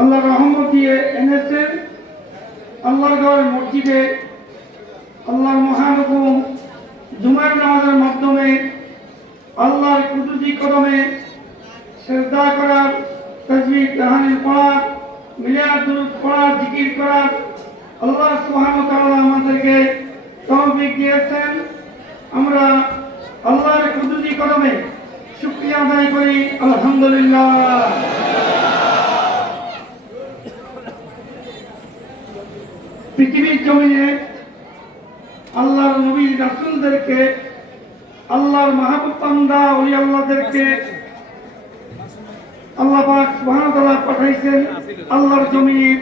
আল্লাহ রহমত দিয়ে এনেছেন। আল্লাহর ঘর মসজিদে আল্লাহর মহানুভব জুমার নামাজের মাধ্যমে আল্লাহর কুদরতি কদমে শ্রদ্ধা করার, তাসবিহ তাহলিল পড়ার, মিলাদ দুরূদ পড়ার, জিকির করার আল্লাহ সুবহানাহু ওয়া তাআলা আমাদেরকে তৌফিক দিয়েছেন। আমরা আল্লাহর কুদরতি কদমে শুকরিয়া আদায় করি, আলহামদুলিল্লাহ। পৃথিবীর জমিনে আল্লাহর নবী রাসূলদেরকে, আল্লাহর মাহবুব বান্দা ওলি আল্লাহদেরকে আল্লাহ পাক সুবহানাহু ওয়া তাআলা পাঠাইছেন আল্লাহর জমিনে।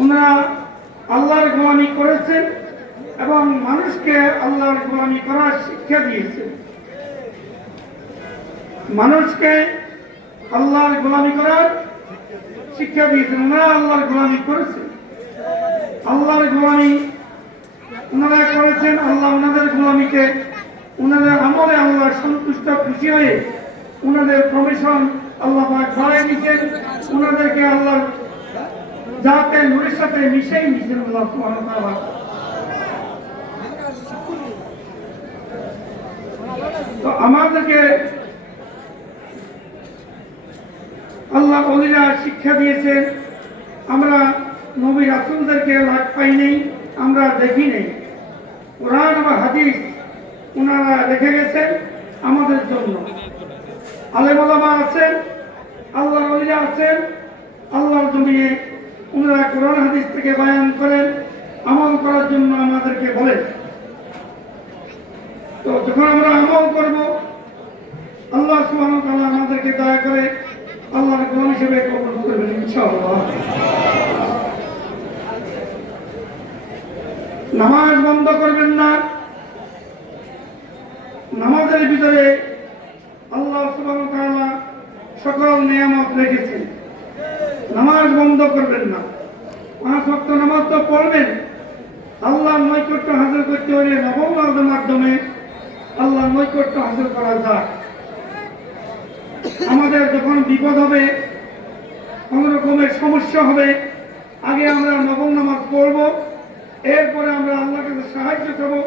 ওনারা আল্লাহর গোলামি করেছেন এবং মানুষকে আল্লাহর গোলামি করার শিক্ষা দিয়েছেন। মানুষকে আল্লাহর গোলামি করার শিক্ষা দিয়েছেন। ওনারা আল্লাহর গোলামি করেছেন, আল্লাহর গোলামি ওনারা করেছেন। আল্লাহ ওনাদের গোলামিকে, ওনাদের আমলে আল্লাহ সন্তুষ্ট খুশি হয়ে ওনাদের প্রমিশন আল্লাহ পাক বাড়াই দিয়েছেন। ওনাদেরকে আল্লাহর জাতে নূরের সাথে মিশিয়ে নিয়েছেন আল্লাহ সুবহানাহু ওয়া তাআলা। তো আমাদেরকে আল্লাহ ওলিরা শিক্ষা দিয়েছেন। আমরা নবী রাসূলদেরকে লাগ পাই নেই, আমরা দেখি নেই। কোরআন বা হাদিস ওনারা রেখে গেছেন আমাদের জন্য। আলেম ওলামা আছেন, আল্লাহর ওলিরা আছেন, আল্লাহর জমিনে ওনারা কোরআন হাদিস থেকে বয়ান করেন, আমল করার জন্য আমাদেরকে বলেন। তো যখন আমরা আমল করব, আল্লাহ সুবহানাহু ওয়া তাআলা আমাদেরকে দয়া করে আল্লাহর গোলাম হিসেবে কবুল করবেন ইনশাআল্লাহ। নামাজ বন্ধ করবেন না। নামাজের ভিতরে আল্লাহ সুবহানাহু ওয়া তাআলা সকল নিয়ামত রেখেছেন। নামাজ বন্ধ করবেন না। 5 ওয়াক্ত নামাজ তো পড়বেন। আল্লাহর নৈকট্য হাসিল করতে হলে নফল নামাজের মাধ্যমে আল্লাহর নৈকট্য হাসিল করা যায়। আমাদের যখন বিপদ হবে, কোন রকমের সমস্যা হবে, আগে আমরা নফল নামাজ পড়ব, এরপরে আমরা আল্লাহর কাছে সাহায্য চাবো।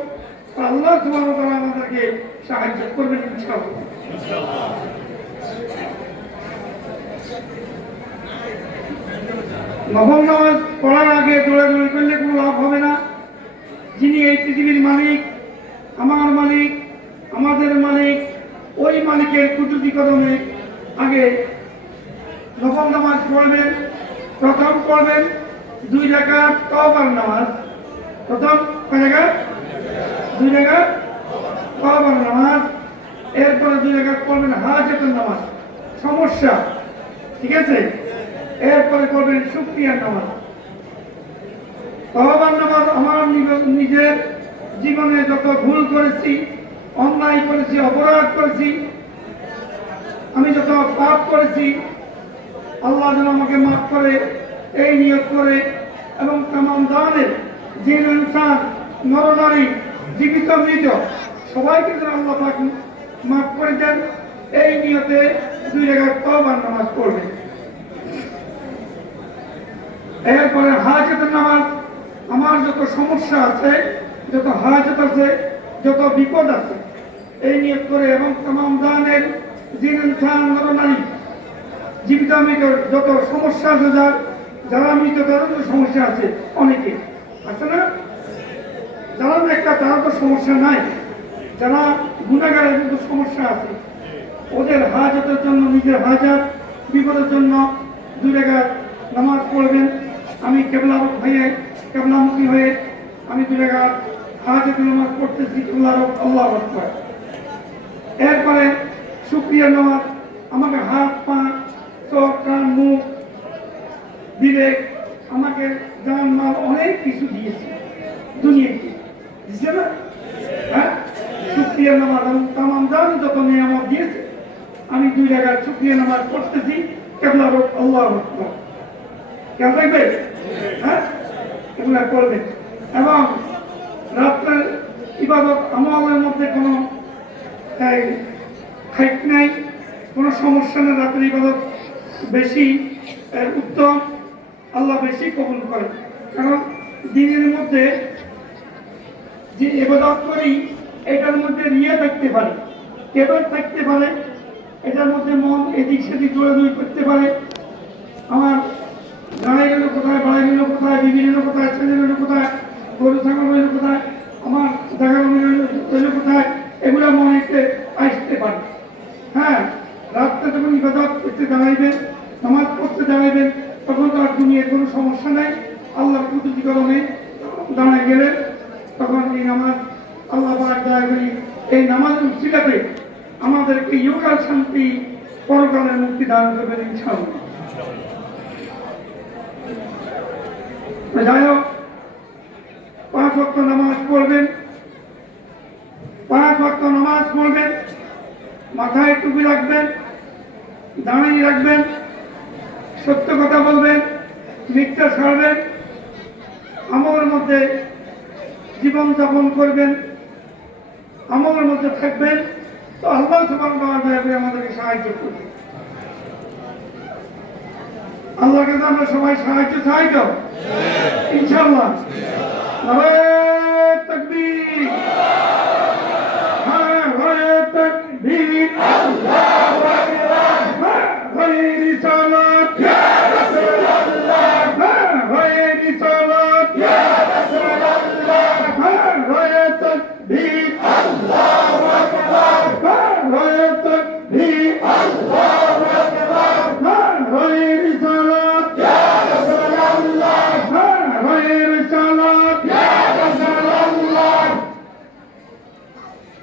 আল্লাহ সুবহানাহু ওয়া তাআলা আমাদেরকে সাহায্য করবেন ইনশাআল্লাহ। নফল নামাজ পড়ার আগে দৌড়াদৌড়ি করলে কোনো লাভ হবে না। যিনি এই পৃথিবীর মালিক, আমার মালিক, আমাদের মালিক, ওই মালিকের কুদরতি কদমে আগে নফল নামাজ পড়বেন। প্রথম পড়বেন 2 রাকাত তওবার নামাজ। প্রথম কয় রাকাত? 2 রাকাত তওবার নামাজ। এরপরে 2 রাকাত পড়বেন হাজাতুন নামাজ, সমস্যা, ঠিক আছে? এরপরে করবেন শুকরিয়ার নামাজ। তওবার নামাজ আমার নিজের জীবনে যত ভুল করেছি, অন্যায় করেছি, অপরাধ করেছি, আমি যত পাপ করেছি, আল্লাহ যেন আমাকে মাফ করে এই নিয়ত করে, এবং তামাম জানের জিন ইনসান নরনারী জীবিত মৃত সবাইকে যেন আল্লাহ পাক মাফ করে দেন, এই নিয়তে 2 রাকাত তওবার নামাজ পড়বেন। এরপরে হাজাতুন নামাজ। আমার যত সমস্যা আছে, যত হাজাত আছে, যত বিপদ আছে, এই নিয়ত করে, এবং তামাম জানের জিন ইনসান নরনারী জীবিত মৃত যত সমস্যা আছে, যারা মৃত তাদের তো সমস্যা আছে, অনেকে আছে না? যারা একটা তারা তো সমস্যা নাই, যারা গুনাহগারের কিন্তু সমস্যা আছে, ওদের হাজাতের জন্য, নিজের হাজাত বিপদের জন্য 2 রাকাত নামাজ পড়বেন। আমি কেবলামুখী হয়ে আমি 2 রাকাত হাজাতুল নামাজ পড়তেছি। আল্লাহু আকবার। এরপরে শুকরিয়া নামাজ। আমাকে হাত, পা, চোখ, কান, মুখ, বিবেক, আমাকে জান মাল অনেক কিছু দিয়েছে দুনিয়াতে, দিচ্ছে না? হ্যাঁ, শুকরিয়া নামাজ তামাম জান যত নিয়ামত দিয়েছে, আমি 2 রাকাত শুকরিয়া নামাজ পড়তেছি। কেবলা রব আল্লাহু আকবার। কেমন থাকবে? হ্যাঁ, এগুলা করবেন। এবং রাত্রের ইবাদত আমলের মধ্যে কোনো খাইট নাই, কোনো সমস্যা নেই। রাত্রের ইবাদত বেশি উত্তম, আল্লাহ বেশি কবুল করে। কারণ দিনের মধ্যে যে ইবাদত করি এটার মধ্যে রিয়া থাকতে পারে, কেবল থাকতে পারে, এটার মধ্যে মন এদিক সেদিক দৌড়াদৌড়ি করতে পারে। আমার দাঁড়াই গেল কোথায়, বাড়াই গেল কোথায়, বিবি গেল কোথায়, ছেলে গেল কোথায়, গরু ছাগল গেল কোথায়, আমার জায়গা গেল কোথায়, এগুলো মনেতে আসতে পারে। হ্যাঁ, রাত্রে যখন ইবাদত করতে দাঁড়াইবেন, নামাজ পড়তে দাঁড়াইবেন, তখন তো আর দুনিয়ার কোনো সমস্যা নাই। আল্লাহর কুদরতি করমে দাঁড়ায় গেলেন, তখন এই নামাজ আল্লাহ পাক দয়া করি এই নামাজের উসিলাতে আমাদেরকে ইহকাল শান্তি, পরকালের মুক্তি দান করবেন ইনশাআল্লাহ। যাই হোক, 5 ওয়াক্ত নামাজ পড়বেন, 5 ওয়াক্ত নামাজ পড়বেন, মাথায় টুপি রাখবেন, দাঁড়িয়ে রাখবেন, সত্য কথা বলবেন, মিথ্যা ছাড়বেন, আমলের মধ্যে জীবন যাপন করবেন, আমলের মধ্যে থাকবেন, তো আল্লাহ সুবহানাহু ওয়া তাআলা আমাদেরকে সাহায্য করবে। আল্লাহকে তো আমরা সবাই সাহায্য চাই তো ইনশাআল্লাহ। নারায়ে তাকবীর, নারায়ে তাকবীর, আল্লাহু আকবার, নারায়ে রিসালাত, ইয়া রাসূলুল্লাহ, নারায়ে রিসালাত, ইয়া রাসূলুল্লাহ, নারায়ে তাকবীর, আল্লাহু আকবার, নারায়ে তাকবীর, আল্লাহু আকবার, নারায়ে রিসালাত, ইয়া রাসূলুল্লাহ, নারায়ে রিসালাত, ইয়া রাসূলুল্লাহ।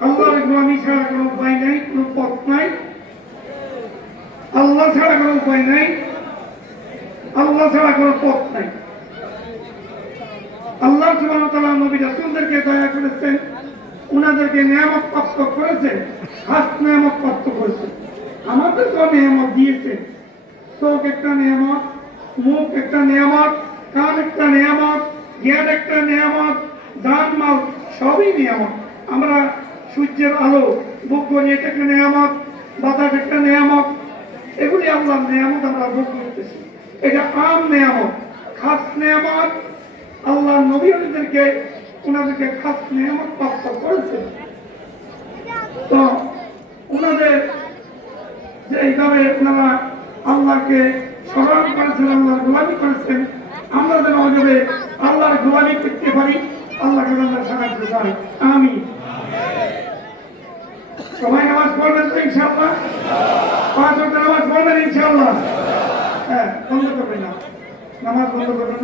আল্লাহর গোলামি ছাড়া কোনো উপায় নাই, কোনো পথ নাই। আল্লাহ ছাড়া কোনো উপায় নাই, আল্লাহ ছাড়া কোনো পথ নাই। আল্লাহ সুবহানাহু ওয়া তাআলা নবী রাসূলদেরকে দয়া করেছেন, উনাদেরকে নিয়ামত প্রাপ্ত করেছেন, খাস নিয়ামত প্রাপ্ত করেছেন। আমাদেরকে নিয়ামত দিয়েছে, চোখ একটা নিয়ামত, মুখ একটা নিয়ামত, কান একটা নিয়ামত, জ্ঞান একটা নিয়ামত, জান মাল সবই নিয়ামত। আমরা সূর্যের আলো ভোগ করি, এটা একটা নিয়ামত, বাতাস একটা নিয়ামত, এগুলি আল্লাহর নিয়ামত আমরা ভোগ করতেছি। এটা আম নিয়ামত, খাস নিয়ামত। আল্লাহ নবীদেরকে ওনাদেরকে খাস নিয়ামত প্রাপ্ত করেছে। তো ওনাদের যে এইভাবে ওনারা আল্লাহকে স্মরণ করেছেন, আল্লাহর গোলামি করেছেন, আমরা যেন ওইভাবে আল্লাহর গোলামি করতে পারি, আল্লাহকে আমরা সাহায্য চাই। আমিন। সবাই নামাজ পড়বেন তো ইনশাআল্লাহ? 5 ওয়াক্ত নামাজ পড়বেন ইনশাআল্লাহ? হ্যাঁ, বন্ধ করবেন না, নামাজ বন্ধ করবেন।